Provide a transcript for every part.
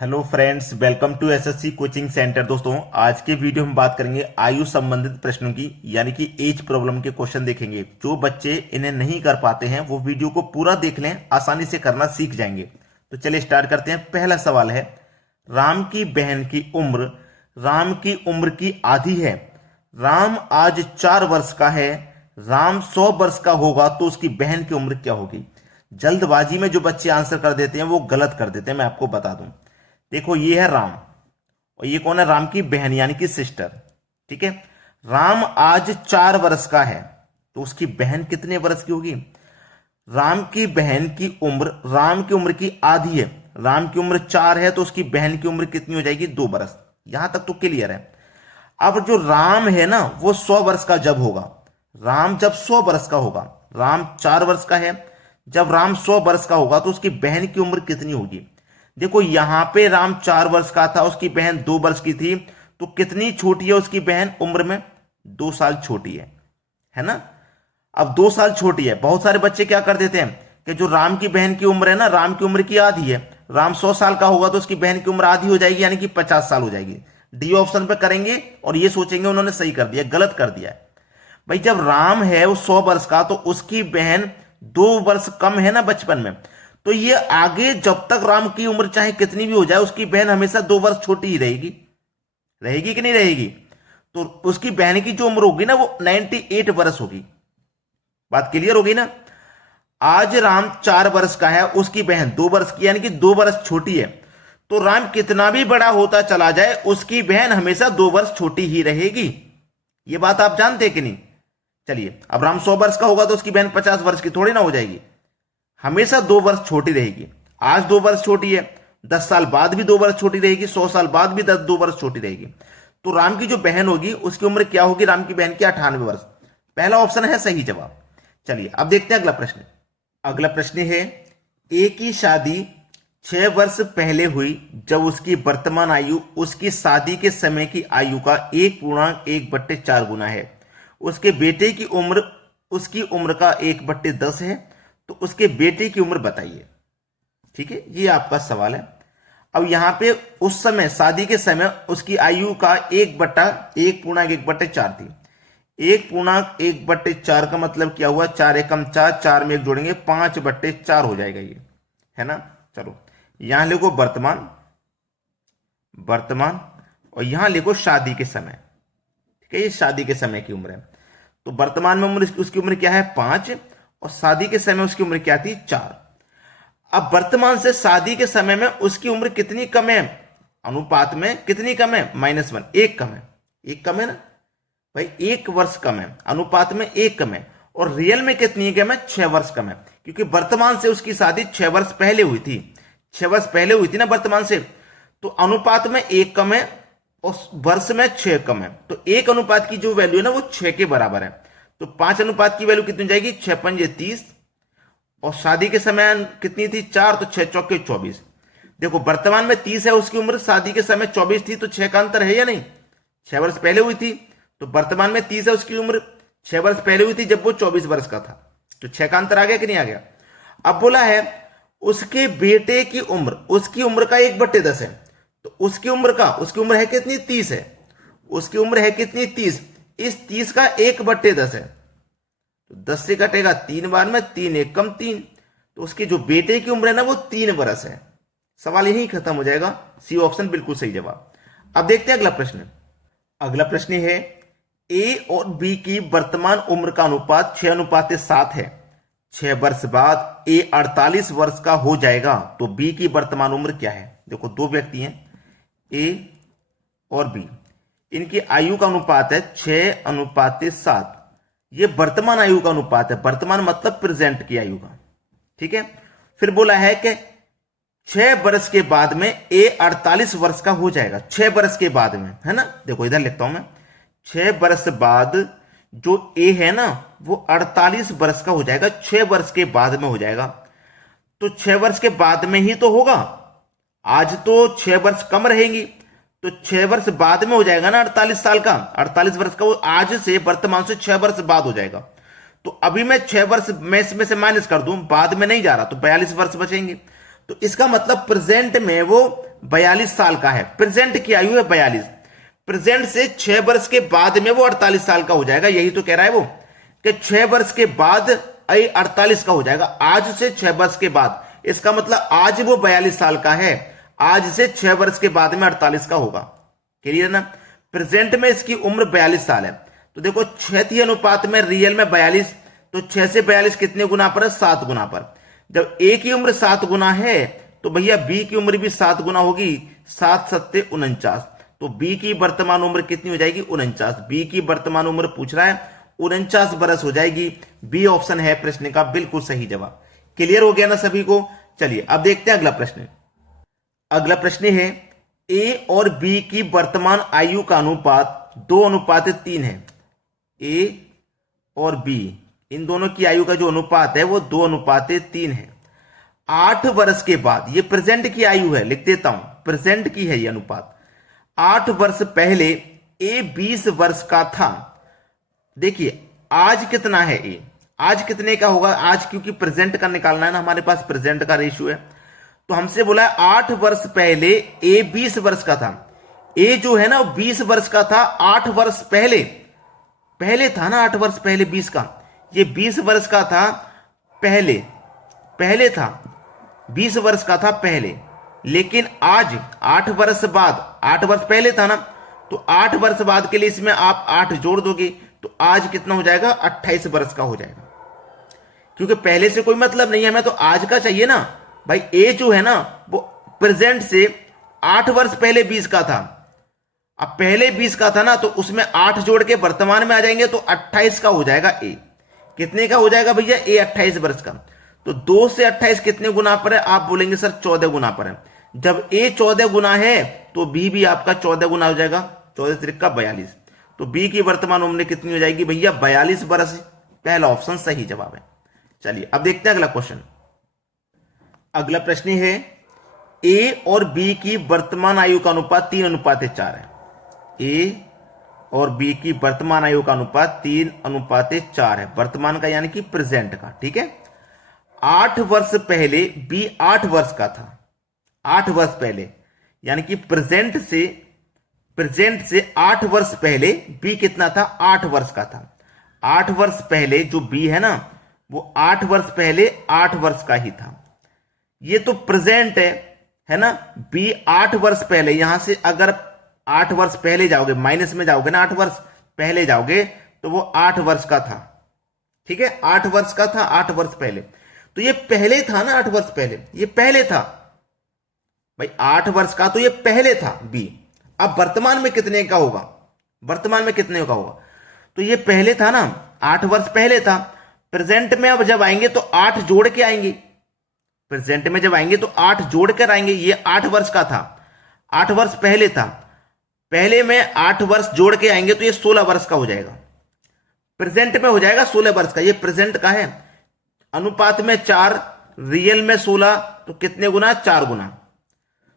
Hello friends, welcome to SSC coaching centre. दोस्तों, आज के वीडियो में बात करेंगे आयु संबंधित प्रश्नों की, यानी कि एज प्रॉब्लम के क्वेश्चन देखेंगे। जो बच्चे इन्हें नहीं कर पाते हैं वो वीडियो को पूरा देख लें, आसानी से करना सीख जाएंगे। तो चलिए स्टार्ट करते हैं। पहला सवाल है, राम की बहन की उम्र राम की उम्र की आधी है। राम आज 4 वर्ष का है। राम 100 वर्ष का होगा तो उसकी बहन की उम्र क्या होगी। जल्दबाजी में जो बच्चे आंसर कर देते हैं वो गलत कर देते हैं, मैं आपको बता दूं। देखो, ये है राम और ये कौन है? राम की बहन यानी कि सिस्टर। ठीक है, राम आज 4 वर्ष का है तो उसकी बहन कितने वर्ष की होगी? राम की बहन की उम्र राम की उम्र की आधी है। राम की उम्र 4 है तो उसकी बहन की उम्र कितनी हो जाएगी? 2 वर्ष। यहां तक तो क्लियर है। अब जो राम है ना, वो 100 वर्ष का जब होगा, राम जब 100 वर्ष का होगा, राम 4 वर्ष का है, जब राम 100 वर्ष का होगा तो उसकी बहन की उम्र कितनी होगी? देखो, यहां पे राम 4 वर्ष का था, उसकी बहन 2 वर्ष की थी, तो कितनी छोटी है उसकी बहन उम्र में? 2 साल छोटी है ना। अब 2 साल छोटी है। बहुत सारे बच्चे क्या कर देते हैं कि जो राम की बहन की उम्र है ना, राम की उम्र की आधी है, राम 100 साल का होगा तो उसकी बहन की उम्र आधी हो जाएगी, यानी कि 50 साल हो जाएगी। डी ऑप्शन पे करेंगे और ये सोचेंगे उन्होंने सही कर दिया। गलत कर दिया है भाई। जब राम है वो 100 वर्ष का तो उसकी बहन 2 वर्ष कम है ना बचपन में, तो ये आगे जब तक राम की उम्र चाहे कितनी भी हो जाए, उसकी बहन हमेशा 2 वर्ष छोटी ही रहेगी। रहेगी कि नहीं रहेगी? तो उसकी बहन की जो उम्र होगी ना, वो 98 वर्ष होगी। बात क्लियर होगी ना। आज राम 4 वर्ष का है, उसकी बहन 2 वर्ष की, यानी कि 2 वर्ष छोटी है। तो राम कितना भी बड़ा होता चला जाए, उसकी बहन हमेशा 2 वर्ष छोटी ही रहेगी। ये बात आप जानते हैं कि नहीं? चलिए, अब राम 100 वर्ष का होगा तो उसकी बहन 50 वर्ष की थोड़ी ना हो जाएगी, हमेशा 2 वर्ष छोटी रहेगी। आज 2 वर्ष छोटी है, 10 साल बाद भी 2 वर्ष छोटी रहेगी, 100 साल बाद भी 2 वर्ष छोटी रहेगी। तो राम की जो बहन होगी उसकी उम्र क्या होगी? राम की बहन की 98 वर्ष। पहला ऑप्शन है सही जवाब। चलिए अब देखते हैं अगला प्रश्न। अगला प्रश्न है, ए की शादी 6 वर्ष पहले हुई, जब उसकी वर्तमान आयु उसकी शादी के समय की आयु का 1.1/4 गुना है। उसके बेटे की उम्र उसकी उम्र का 1/10 है, तो उसके बेटे की उम्र बताइए। ठीक है, ये आपका सवाल है। अब यहां पे उस समय, शादी के समय, उसकी आयु का 1/1/4 थी। 1/1/4 का मतलब क्या हुआ? 4 एकम 4, 4 में 1 जोड़ेंगे 5/4 हो जाएगा ये, है ना। चलो, यहां लिखो वर्तमान वर्तमान और यहां लिखो शादी के समय। ठीक है, ये शादी के समय की उम्र है। तो वर्तमान में उम्र उसकी उम्र क्या है? 5, और शादी के समय उसकी उम्र क्या थी? 4। अब वर्तमान से शादी के समय में उसकी उम्र कितनी कम है? अनुपात में कितनी कम है? -1, 1 कम है। 1 कम है ना भाई, 1 वर्ष कम है। अनुपात में 1 कम है। और रियल में कितनी कम है? 6 वर्ष कम है, क्योंकि वर्तमान से उसकी शादी 6 वर्ष पहले हुई थी। 6 वर्ष पहले हुई थी ना वर्तमान से, तो अनुपात में 1 कम है और वर्ष में 6 कम है। तो 1 अनुपात की जो वैल्यू है ना, वो 6 के बराबर है। तो 5 अनुपात की वैल्यू कितनी हो जाएगी? 6 पंजे 30, और शादी के समय कितनी थी? 4, तो 6 चौके 24। देखो, वर्तमान में 30 है उसकी उम्र, शादी के समय 24 थी, तो 6 का अंतर है या नहीं? 6 वर्ष पहले हुई थी, तो वर्तमान में 30 है उसकी उम्र, 6 वर्ष पहले हुई थी जब वो 24 वर्ष का था, तो 6 का अंतर आ गया कि नहीं आ गया? अब बोला है उसके बेटे की उम्र, उसकी उम्र का 1/10 है, तो उसकी उम्र है कितनी? 30 है। उसकी उम्र है कितनी? 30। इस 30 का 1/10 है, तो 10 से कटेगा 3 बार में, 3 1 कम 3, तो उसके जो बेटे की उम्र है ना, वो 3 वर्ष है। सवाल यही खत्म हो जाएगा। सी ऑप्शन बिल्कुल सही जवाब। अब देखते हैं अगला प्रश्न। अगला प्रश्न है, ए और बी की वर्तमान उम्र का अनुपात 6:7 है। 6 वर्ष बाद ए 48 वर्ष का हो जाएगा, तो बी की वर्तमान उम्र क्या है? देखो, 2 व्यक्ति हैं, ए और बी, इनकी आयु का अनुपात है 6:7। ये वर्तमान आयु का अनुपात है। वर्तमान मतलब प्रेजेंट की आयु का। ठीक है, फिर बोला है कि 6 वर्ष के बाद में ए 48 वर्ष का हो जाएगा। 6 वर्ष के बाद में, है ना। देखो, इधर लिखता हूं मैं, 6 वर्ष बाद जो ए है ना, वो 48 वर्ष का हो जाएगा। 6 वर्ष के बाद में हो जाएगा, तो 6 वर्ष के बाद में ही तो होगा। आज तो 6 वर्ष कम रहेंगी, तो 6 वर्ष बाद में हो जाएगा ना 48 साल का। 48 वर्ष का वो आज से, वर्तमान से 6 वर्ष बाद हो जाएगा। तो अभी मैं 6 वर्ष में इसमें से माइनस कर दूं, बाद में नहीं जा रहा, तो 42 वर्ष बचेंगे। तो इसका मतलब प्रेजेंट में वो 42 साल का है, प्रेजेंट की आयु है 42, प्रेजेंट से 6 वर्ष के बाद में वो 48 साल का हो जाएगा। यही तो कह रहा है वो कि 6 वर्ष के बाद 48 का हो जाएगा, आज से 6 वर्ष के बाद। इसका मतलब आज वो 42 साल का है, आज से 6 वर्ष के बाद में 48 का होगा। क्लियर ना? प्रेजेंट में इसकी उम्र 42 साल है। तो देखो 6 अनुपात में रियल में 42, तो 6 से 42 कितने गुना पर है? 7 गुना पर। जब ए की उम्र 7 गुना है तो भैया बी की उम्र भी 7 गुना होगी, 7 सत्ते 49। तो बी की वर्तमान उम्र कितनी हो जाएगी? 49। बी की वर्तमान उम्र पूछ रहा है, 49 बरस हो जाएगी। बी ऑप्शन है प्रश्न का बिल्कुल सही जवाब। क्लियर हो गया ना सभी को? चलिए अब देखते हैं अगला प्रश्न। अगला प्रश्न है ए और बी की वर्तमान आयु का अनुपात 2:3 है। ए और बी इन दोनों की आयु का जो अनुपात है वो 2:3 है। 8 वर्ष के बाद, ये प्रेजेंट की आयु है, लिख देता हूं, प्रेजेंट की है ये अनुपात। 8 वर्ष पहले ए 20 वर्ष का था। देखिए आज कितना है ए, आज कितने का होगा? आज क्योंकि प्रेजेंट का निकालना है ना, हमारे पास प्रेजेंट का रेशियो है, तो हमसे बोला है 8 वर्ष पहले ए 20 वर्ष का था। ए जो है ना 20 वर्ष का था 8 वर्ष पहले, पहले था ना 8 वर्ष पहले 20 का, ये 20 वर्ष का था पहले, पहले था 20 वर्ष का था पहले। लेकिन आज 8 वर्ष बाद, 8 वर्ष पहले था ना, तो 8 वर्ष बाद के लिए इसमें आप 8 जोड़ दोगे तो आज कितना हो जाएगा? 28 वर्ष का हो जाएगा। क्योंकि पहले से कोई मतलब नहीं है, हमें तो आज का चाहिए ना भाई। ए जो है ना वो प्रेजेंट से 8 वर्ष पहले 20 का था, अब पहले 20 का था ना, तो उसमें 8 जोड़ के वर्तमान में आ जाएंगे तो 28 का हो जाएगा ए। कितने का हो जाएगा भैया? ए 28 वर्ष का। तो 2 से 28 कितने गुना पर है? आप बोलेंगे सर 14 गुना पर है। जब ए 14 गुना है तो बी भी आपका 14 गुना हो जाएगा, 14 त्रिका 42। तो बी की वर्तमान उम्र कितनी हो जाएगी भैया? 42 वर्ष। पहला ऑप्शन सही जवाब है। चलिए अब देखते हैं अगला क्वेश्चन। अगला प्रश्न है ए और बी की वर्तमान आयु का अनुपात 3:4 है। ए और बी की वर्तमान आयु का अनुपात 3:4 है, वर्तमान का यानी कि प्रेजेंट का। ठीक है, 8 वर्ष पहले बी 8 वर्ष का था, 8 वर्ष पहले, यानी कि प्रेजेंट से 8 वर्ष पहले बी कितना था? 8 वर्ष का था। 8 वर्ष पहले जो बी है ना वो 8 वर्ष पहले 8 वर्ष का ही था। ये तो प्रेजेंट है ना। बी 8 वर्ष पहले, यहां से अगर 8 वर्ष पहले जाओगे, माइनस में जाओगे ना, 8 वर्ष पहले जाओगे तो वो 8 वर्ष का था। ठीक है, 8 वर्ष का था 8 वर्ष पहले, तो ये पहले था ना 8 वर्ष पहले, ये पहले था भाई 8 वर्ष का, तो ये पहले था बी। अब वर्तमान में कितने का होगा? वर्तमान में कितने का होगा? तो ये पहले था ना, 8 वर्ष पहले था। प्रेजेंट में अब जब आएंगे तो 8 जोड़ के आएंगे, प्रेजेंट में जब आएंगे तो 8 जोड़ कर आएंगे। ये 8 वर्ष का था, 8 वर्ष पहले था, पहले में 8 वर्ष जोड़ के आएंगे तो ये 16 वर्ष का हो जाएगा। प्रेजेंट में हो जाएगा 16 वर्ष का, ये प्रेजेंट का है। अनुपात में 4, रियल में 16, तो कितने गुना? 4 गुना।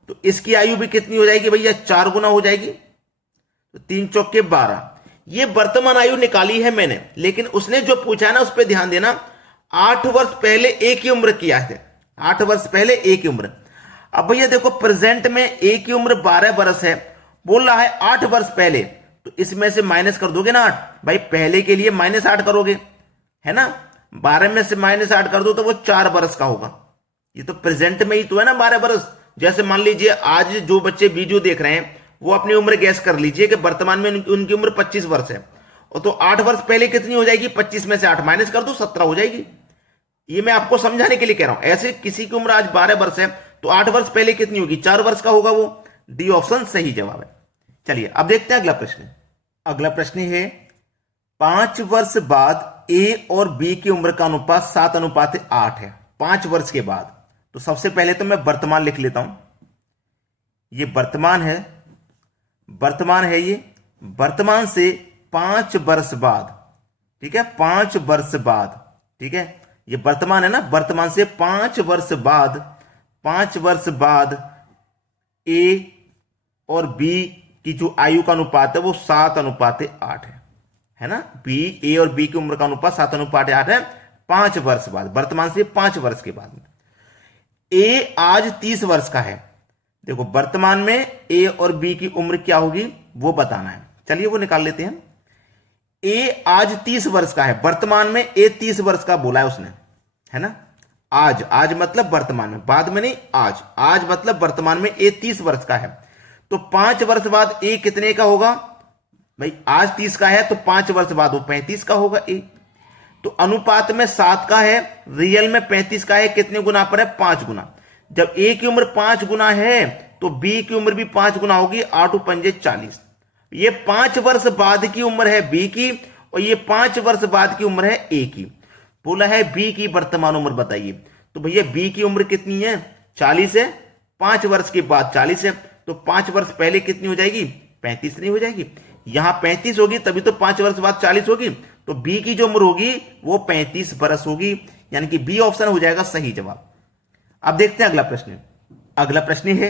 तो इसकी आयु भी कितनी हो जाएगी भैया? 4 गुना हो जाएगी। तो 3 चौके 12। ये वर्तमान आयु निकाली है मैंने, लेकिन उसने जो पूछा है ना उस पर ध्यान देना। 8 वर्ष पहले ए की उम्र किया है, 8 वर्ष पहले ए की उम्र। अब भैया देखो प्रेजेंट में ए की उम्र 12 वर्ष है, बोल रहा है 8 वर्ष पहले, तो इसमें से माइनस कर दोगे ना 8 भाई, पहले के लिए -8 करोगे, है ना। 12 में से -8 कर दो तो वो 4 वर्ष का होगा। ये तो प्रेजेंट में ही तो है ना 12 वर्ष। जैसे मान लीजिए आज जो बच्चे वीडियो देख रहे हैं वो अपनी उम्र गैस कर लीजिए कि वर्तमान में उनकी उम्र 25 वर्ष है, और तो 8 वर्ष पहले कितनी हो जाएगी? 25 में से 8 माइनस कर दो 17 हो जाएगी। ये मैं आपको समझाने के लिए कह रहा हूं। ऐसे किसी की उम्र आज 12 वर्ष है तो 8 वर्ष पहले कितनी होगी? 4 वर्ष का होगा वो। डी ऑप्शन सही जवाब है। चलिए अब देखते हैं अगला प्रश्न। अगला प्रश्न है 5 वर्ष बाद ए और बी की उम्र का अनुपात 7:8 है, 5 वर्ष के बाद। तो सबसे पहले तो मैं वर्तमान लिख लेता हूं। ये वर्तमान है, वर्तमान है ये। वर्तमान से 5 वर्ष बाद, ठीक है, 5 वर्ष बाद, ठीक है, ये वर्तमान है ना। वर्तमान से 5 वर्ष बाद, 5 वर्ष बाद ए और बी की जो आयु का अनुपात है वो 7:8 है ना। बी, ए और बी की उम्र का अनुपात 7:8 है 5 वर्ष बाद, वर्तमान से 5 वर्ष के बाद में। ए आज 30 वर्ष का है, देखो वर्तमान में ए और बी की उम्र क्या होगी वो बताना है। चलिए वो निकाल लेते हैं। ए आज 30 वर्ष का है, वर्तमान में ए 30 वर्ष का बोला है उसने, है ना। आज, आज मतलब वर्तमान में, बाद में नहीं, आज, आज मतलब वर्तमान में ए 30 वर्ष का है। तो 5 वर्ष बाद ए कितने का होगा भाई? आज 30 का है तो 5 वर्ष बाद वो 35 का होगा ए। तो अनुपात में 7 का है, रियल में 35 का है, कितने गुना पर है? 5 गुना। जब ए की उम्र 5 गुना है तो बी की उम्र भी 5 गुना होगी, 8 पंजे 40। ये 5 वर्ष बाद की उम्र है बी की और ये 5 वर्ष बाद की उम्र है ए की। बोला है बी की वर्तमान उम्र बताइए। तो भैया बी की उम्र कितनी है? 40 है। 5 वर्ष के बाद 40 है तो 5 वर्ष पहले कितनी हो जाएगी? 35 नहीं हो जाएगी? यहां 35 होगी तभी तो 5 वर्ष बाद 40 होगी। तो बी की जो उम्र होगी वो 35 वर्ष होगी, यानी कि बी ऑप्शन हो जाएगा सही जवाब। अब देखते हैं अगला प्रश्न। अगला प्रश्न है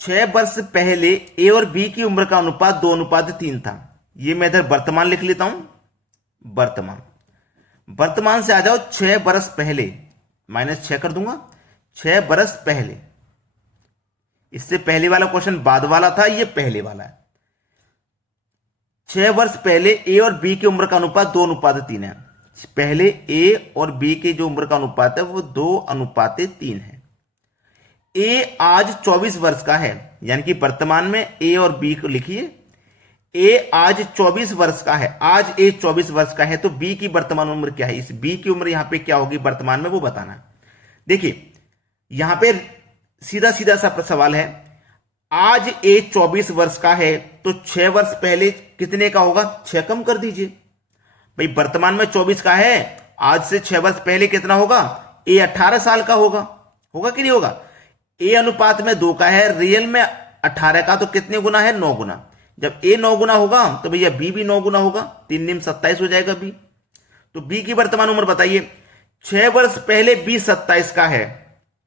6 वर्ष पहले ए और बी की उम्र का अनुपात 2:3 था। ये मैं इधर वर्तमान लिख लेता हूं। वर्तमान, वर्तमान से आ जाओ 6 वर्ष पहले, -6 कर दूंगा। 6 वर्ष पहले, इससे पहले वाला क्वेश्चन बाद वाला था, ये पहले वाला है। 6 वर्ष पहले ए और बी की उम्र का अनुपात 2:3 है। पहले ए और बी की जो उम्र का अनुपात है वो 2:3 है। ए आज 24 वर्ष का है, यानी कि वर्तमान में ए और बी को लिखिए। ए आज 24 वर्ष का है, आज ए 24 वर्ष का है, तो बी की वर्तमान उम्र क्या है? इस बी की उम्र यहां पे क्या होगी वर्तमान में वो बताना है। देखिए यहां पे सीधा सीधा सा सवाल है। आज ए 24 वर्ष का है तो 6 वर्ष पहले कितने का होगा? 6 कम कर दीजिए भाई। वर्तमान में 24 का है, आज से 6 वर्ष पहले कितना होगा? ए 18 साल का होगा। होगा कि नहीं होगा? ए अनुपात में 2 का है, रियल में 18 का, तो कितने गुना है? 9 गुना। जब ए 9 गुना होगा तो भैया बी भी 9 गुना होगा, 3 निम 27 हो जाएगा बी। तो बी की वर्तमान उम्र बताइए। 6 वर्ष पहले बी 27 का है,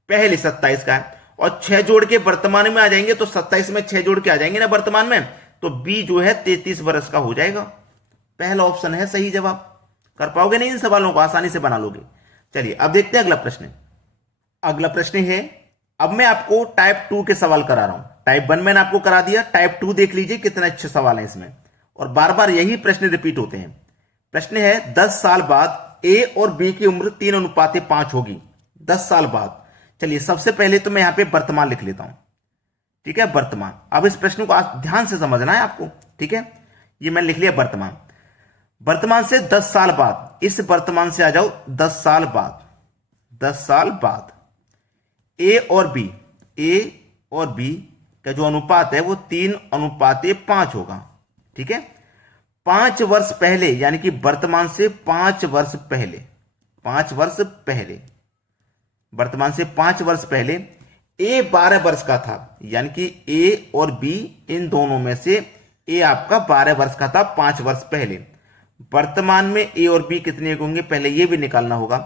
पहले 27 का है, और 6 जोड़ के वर्तमान में आ जाएंगे तो 27 में 6 जोड़ के आ जाएंगे ना वर्तमान में, तो बी जो है 33 वर्ष का हो जाएगा। पहला ऑप्शन है सही जवाब। कर पाओगे नहीं इन सवालों को? आसानी से बना लोगे। चलिए अब देखते हैं अगला प्रश्न। अगला प्रश्न है, अब मैं आपको टाइप 2 के सवाल करा रहा हूं। टाइप 1 मैंने आपको करा दिया, टाइप 2 देख लीजिए कितने अच्छे सवाल हैं इसमें, और बार बार यही प्रश्न रिपीट होते हैं। प्रश्न है 10 साल बाद ए और बी की उम्र 3:5 होगी। 10 साल बाद। चलिए सबसे पहले तो मैं यहां पे वर्तमान लिख लेता हूं, ठीक है, वर्तमान। अब इस प्रश्न को ध्यान से समझना है आपको, ठीक है। ये मैंने लिख लिया वर्तमान। वर्तमान से 10 साल बाद, इस वर्तमान से आ जाओ 10 साल बाद। 10 साल बाद ए और बी का जो अनुपात है वो 3:5 होगा, ठीक है। 5 वर्ष पहले, यानी कि वर्तमान से 5 वर्ष पहले, 5 वर्ष पहले, वर्तमान से 5 वर्ष पहले ए 12 वर्ष का था, यानी कि ए और बी इन दोनों में से ए आपका 12 वर्ष का था 5 वर्ष पहले। वर्तमान में ए और बी कितने होंगे पहले ये भी निकालना होगा।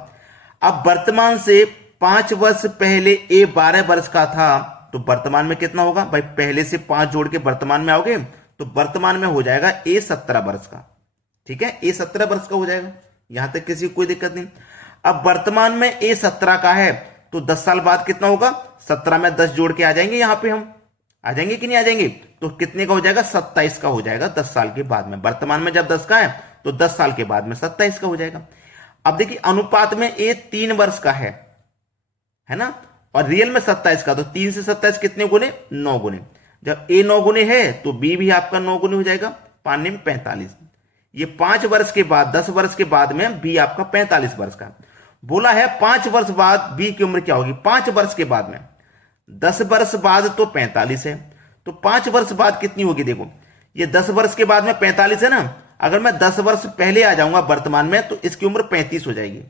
अब वर्तमान से 5 वर्ष पहले ए 12 वर्ष का था, तो वर्तमान में कितना होगा भाई? पहले से 5 जोड़ के वर्तमान में आओगे तो वर्तमान में हो जाएगा ए 17 वर्ष का, ठीक है। ए 17 वर्ष का हो जाएगा, यहां तक किसी को कोई दिक्कत नहीं। अब वर्तमान में ए 17 का है तो 10 साल बाद कितना होगा? 17 में 10 जोड़ के आ जाएंगे, यहां पे हम आ जाएंगे कि नहीं आ जाएंगे? तो कितने का हो जाएगा? 27 का हो जाएगा 10 साल के बाद में। वर्तमान में जब 10 का है तो 10 साल के बाद में 27 का हो जाएगा। अब देखिए अनुपात में ए 3 वर्ष का है ना, और रियल में 27 का, तो 3 से 27 कितने गुने? 9 गुने। जब ए 9 गुने है तो बी भी आपका 9 गुने हो जाएगा, 5 में 45। ये 5 वर्ष के बाद, 10 वर्ष के बाद में बी आपका 45 वर्ष का। बोला है 5 वर्ष बाद बी की उम्र क्या होगी? 5 वर्ष के बाद में 10 वर्ष बाद तो 45 है, तो 5 वर्ष बाद कितनी होगी? देखो ये 10 वर्ष के बाद में 45 है ना, अगर मैं 10 वर्ष पहले आ जाऊंगा वर्तमान में तो इसकी उम्र 35 हो जाएगी,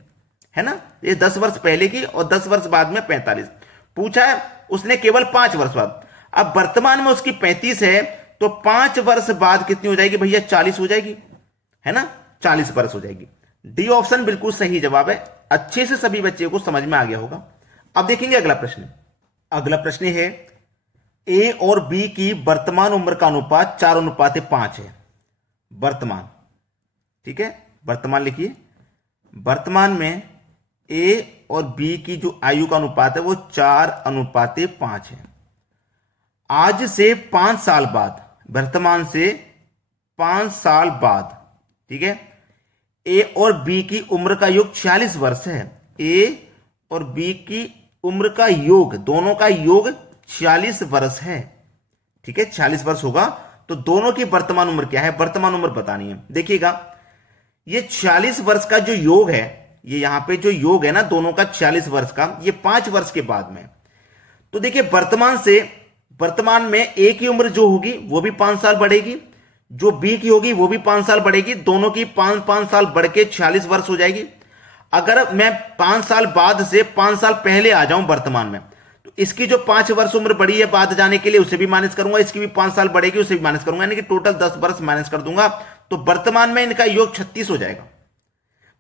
है ना। ये 10 वर्ष पहले की और 10 वर्ष बाद में 45 पूछा है उसने, केवल 5 वर्ष बाद। अब वर्तमान में उसकी 35 है तो 5 वर्ष बाद कितनी हो जाएगी भैया? 40 हो जाएगी, है ना, 40 वर्ष हो जाएगी। डी ऑप्शन बिल्कुल सही जवाब है। अच्छे से सभी बच्चे को समझ में आ गया होगा। अब देखेंगे अगला प्रश्न। अगला प्रश्न है ए और बी की वर्तमान उम्र का अनुपात 4:5 है। वर्तमान, ठीक है, वर्तमान लिखिए। वर्तमान में ए और बी की जो आयु का अनुपात है वो 4:5 है। आज से 5 साल बाद, वर्तमान से 5 साल बाद, ठीक है, ए और बी की उम्र का योग 46 वर्ष है। ए और बी की उम्र का योग, दोनों का योग 46 वर्ष है, ठीक है, 46 वर्ष होगा। तो दोनों की वर्तमान उम्र क्या है, वर्तमान उम्र बतानी है। देखिएगा, ये 46 वर्ष का जो योग है, ये यहां पे जो योग है ना दोनों का 46 वर्ष का, ये 5 वर्ष के बाद में। तो देखिए, वर्तमान में ए की उम्र जो होगी वो भी 5 साल बढ़ेगी, जो बी की होगी वो भी 5 साल बढ़ेगी, दोनों की 5-5 साल बढ़ के 46 वर्ष हो जाएगी। अगर मैं 5 साल बाद से 5 साल पहले आ जाऊं वर्तमान में, तो इसकी जो 5 वर्ष उम्र बढ़ी है बाद जाने के लिए, उसे भी माइनस करूंगा, इसकी भी 5 साल बढ़ेगी, उसे भी माइनस करूंगा, यानी कि टोटल 10 वर्ष माइनस कर दूंगा। तो वर्तमान में इनका योग 36 हो जाएगा।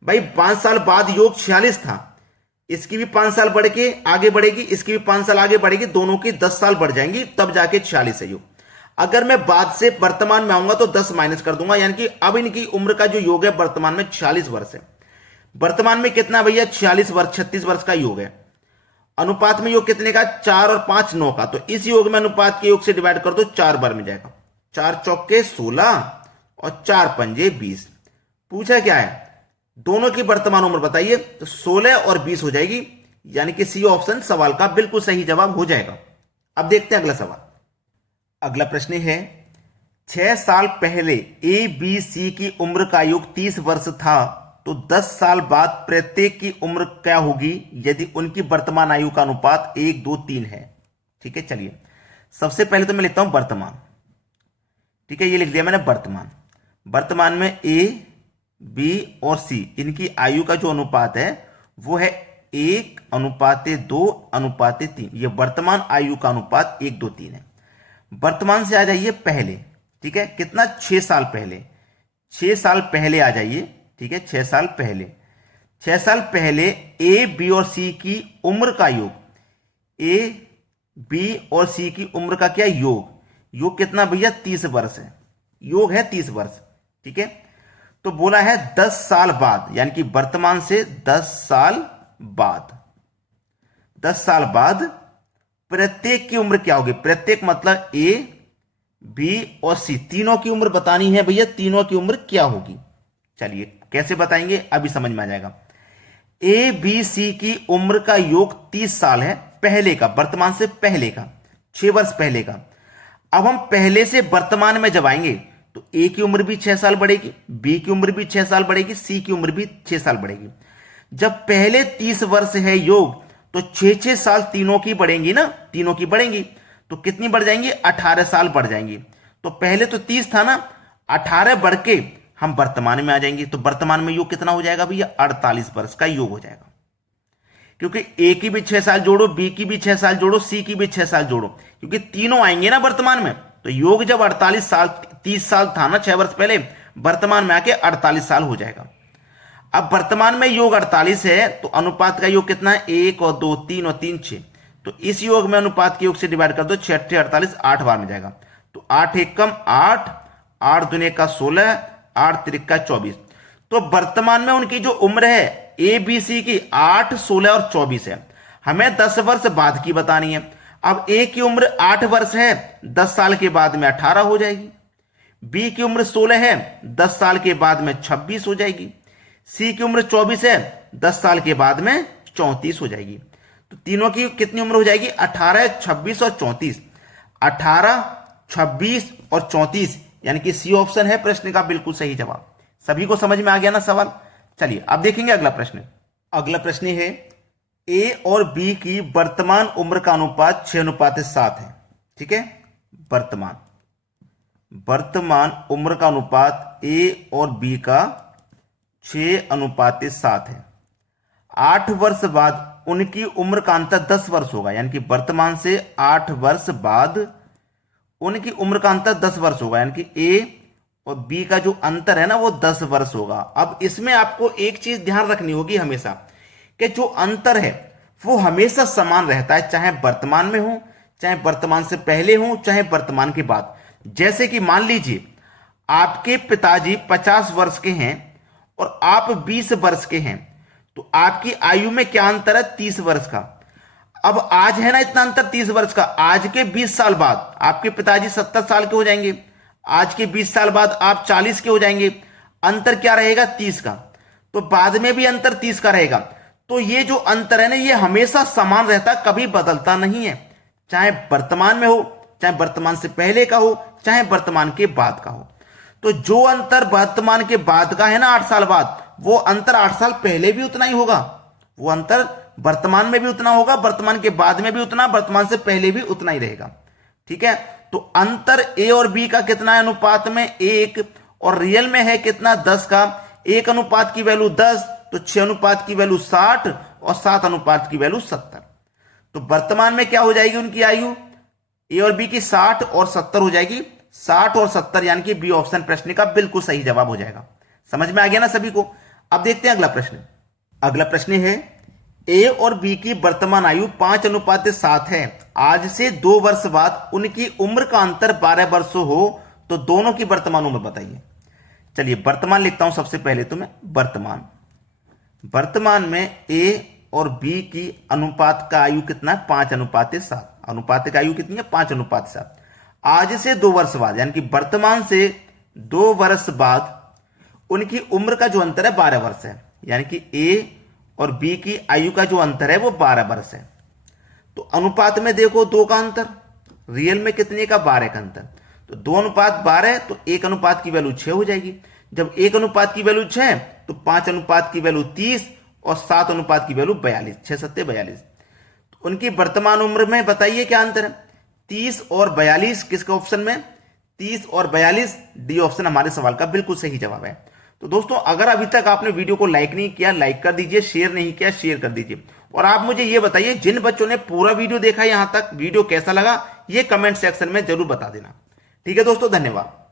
भाई 5 साल बाद योग 46 था, इसकी भी 5 साल बढ़ के आगे बढ़ेगी, इसकी भी 5 साल आगे बढ़ेगी, दोनों की 10 साल बढ़ जाएंगी, तब जाके 46 है योग। अगर मैं बाद से वर्तमान में आऊंगा तो 10 माइनस कर दूंगा, यानी कि अब इनकी उम्र का जो योग है वर्तमान में 46 वर्ष है। वर्तमान में कितना भैया, 46 वर्ष, 36 वर्ष का योग है। अनुपात में योग कितने का, 4 और 5 9 का। तो इस योग में अनुपात के योग से डिवाइड कर दो, 4 बार में जाएगा। 4 चौके 16 और 4 पंजे 20। पूछा क्या है, दोनों की वर्तमान उम्र बताइए, तो 16 और 20 हो जाएगी, यानी कि सी ऑप्शन सवाल का बिल्कुल सही जवाब हो जाएगा। अब देखते हैं अगला सवाल। अगला प्रश्न है, 6 साल पहले ए बी सी की उम्र का योग 30 वर्ष था, तो 10 साल बाद प्रत्येक की उम्र क्या होगी यदि उनकी वर्तमान आयु का अनुपात 1 2 3 है। ठीक है, चलिए सबसे पहले तो मैं लिखता हूं वर्तमान। ठीक है, ये लिख दिया मैंने वर्तमान। वर्तमान में ए बी और सी, इनकी आयु का जो अनुपात है वो है 1:2:3। ये वर्तमान आयु का अनुपात 1 2 3 है। वर्तमान से आ जाइए पहले, ठीक है, कितना, 6 साल पहले। 6 साल पहले आ जाइए, ठीक है, 6 साल पहले। 6 साल पहले ए बी और सी की उम्र का योग, ए बी और सी की उम्र का क्या योग, योग कितना भैया, 30 वर्ष है, योग है 30 वर्ष। ठीक है, तो बोला है 10 साल बाद, यानी कि वर्तमान से 10 साल बाद, 10 साल बाद प्रत्येक की उम्र क्या होगी। प्रत्येक मतलब ए बी और सी, तीनों की उम्र बतानी है भैया, तीनों की उम्र क्या होगी। चलिए कैसे बताएंगे, अभी समझ में आ जाएगा। ए बी सी की उम्र का योग 30 साल है, पहले का, वर्तमान से पहले का, 6 वर्ष पहले का। अब हम पहले से वर्तमान में जब आएंगे तो ए की उम्र भी 6 साल बढ़ेगी, बी की उम्र भी 6 साल बढ़ेगी, सी की उम्र भी 6 साल बढ़ेगी। जब पहले 30 वर्ष है योग, तो 6-6 साल तीनों की बढ़ेंगी ना, तीनों की बढ़ेंगी, तो कितनी बढ़ जाएंगी, 18 साल बढ़ जाएंगी। तो पहले तो 30 था ना, 18 बढ़ के हम वर्तमान में आ जाएंगे, तो वर्तमान में योग कितना हो जाएगा भैया, 48 वर्ष का योग हो जाएगा। क्योंकि ए की भी 6 साल जोड़ो, बी की भी 6 साल जोड़ो, सी की भी 6 साल जोड़ो, क्योंकि तीनों आएंगे ना वर्तमान में, तो योग जब 48 साल, 30 साल था ना 6 वर्ष पहले, वर्तमान में आके 48 साल हो जाएगा। अब वर्तमान में योग 48 है, तो अनुपात का योग कितना है, 1 और 2 3 और 3 6। तो इस योग में अनुपात के योग से डिवाइड कर दो, 6 8 48, 8 बार में जाएगा। तो 8 1 कम 8, 8 दूने का 16, 8 3 का 24। तो वर्तमान में उनकी जो उम्र है ए बी सी की 8 16 और 24 है। हमें 10 वर्ष बाद की बतानी है। अब ए की उम्र 8 वर्ष है, 10 साल के बाद में 18 हो जाएगी। बी की उम्र 16 है, 10 साल के बाद में 26 हो जाएगी। सी की उम्र 24 है, 10 साल के बाद में 34 हो जाएगी। तो तीनों की कितनी उम्र हो जाएगी, 18 26 और 34। 18 26 और 34, यानी कि सी ऑप्शन है प्रश्न का बिल्कुल सही जवाब। सभी को समझ में आ गया ना सवाल। चलिए अब देखेंगे अगला प्रश्न। अगला प्रश्न है, ए और बी की वर्तमान उम्र का अनुपात 6:7 है। ठीक है, वर्तमान उम्र का अनुपात ए और बी का 6:7 है। 8 वर्ष बाद उनकी उम्र का अंतर 10 वर्ष होगा, यानी कि वर्तमान से 8 वर्ष बाद उनकी उम्र का अंतर 10 वर्ष होगा, यानी कि ए और बी का जो अंतर है ना वो 10 वर्ष होगा। अब इसमें आपको एक चीज ध्यान रखनी होगी हमेशा, कि जो अंतर है वो हमेशा समान रहता है, चाहे वर्तमान में हो, चाहे वर्तमान से पहले हो, चाहे वर्तमान के बाद। जैसे कि मान लीजिए आपके पिताजी 50 वर्ष के हैं और आप 20 वर्ष के हैं, तो आपकी आयु में क्या अंतर है, 30 वर्ष का। अब आज है ना इतना अंतर 30 वर्ष का, आज के 20 साल बाद आपके पिताजी 70 साल के हो जाएंगे, आज के 20 साल बाद आप 40 के हो जाएंगे, अंतर क्या रहेगा 30 का, तो बाद में भी अंतर 30 का रहेगा। तो ये जो अंतर है ना ये हमेशा समान रहता, कभी बदलता नहीं है, चाहे वर्तमान में हो, चाहे वर्तमान से पहले का हो, चाहे वर्तमान के बाद का हो। तो जो अंतर वर्तमान के बाद का है ना 8 साल बाद, वो अंतर 8 साल पहले भी उतना ही होगा, वो अंतर वर्तमान में भी उतना होगा, वर्तमान के बाद में भी उतना, वर्तमान से पहले भी उतना ही रहेगा। ठीक है, तो अंतर ए और बी का कितना है अनुपात में 1, और रियल में है कितना 10 का। 1 अनुपात की वैल्यू 10, तो 6 अनुपात की वैल्यू 60 और 7 अनुपात की वैल्यू 70। तो वर्तमान में क्या हो जाएगी उनकी आयु ए और बी की 60 और 70 हो जाएगी, 60 और 70 यानी कि बी ऑप्शन प्रश्न का बिल्कुल सही जवाब हो जाएगा। समझ में आ गया ना सभी को। अब देखते हैं अगला प्रश्न। अगला प्रश्न है ए और बी की वर्तमान आयु 5:7 है, आज से 2 वर्ष बाद उनकी उम्र का अंतर 12 वर्ष हो तो दोनों की वर्तमान उम्र बताइए। चलिए वर्तमान लिखता हूं सबसे पहले तो मैं वर्तमान में ए और बी की अनुपात का आयु कितना है 5:7। अनुपात का आयु कितनी है 5:7। आज से 2 वर्ष बाद यानी कि वर्तमान से 2 वर्ष बाद उनकी उम्र का जो अंतर है 12 वर्ष है, यानी कि ए और बी की आयु का जो अंतर है वो 12 वर्ष है। तो अनुपात में देखो 2 का अंतर, रियल में कितने का 12 का अंतर, तो 2:12 तो 1 अनुपात की वैल्यू 6 हो जाएगी। जब 1 अनुपात की वैल्यू 6 तो 5 अनुपात की वैल्यू 30 और 7 अनुपात की वैल्यू 42, 6 7 42। तो उनकी वर्तमान उम्र में बताइए क्या अंतर है 30 और 42, किसका ऑप्शन में 30 और 42, डी ऑप्शन हमारे सवाल का बिल्कुल सही जवाब है। तो दोस्तों अगर अभी तक आपने वीडियो को लाइक नहीं किया लाइक कर दीजिए, शेयर नहीं किया शेयर कर दीजिए, और आप मुझे ये बताइए जिन बच्चों ने पूरा वीडियो देखा यहां तक वीडियो कैसा लगा ये कमेंट सेक्शन में जरूर बता देना। ठीक है दोस्तों, धन्यवाद।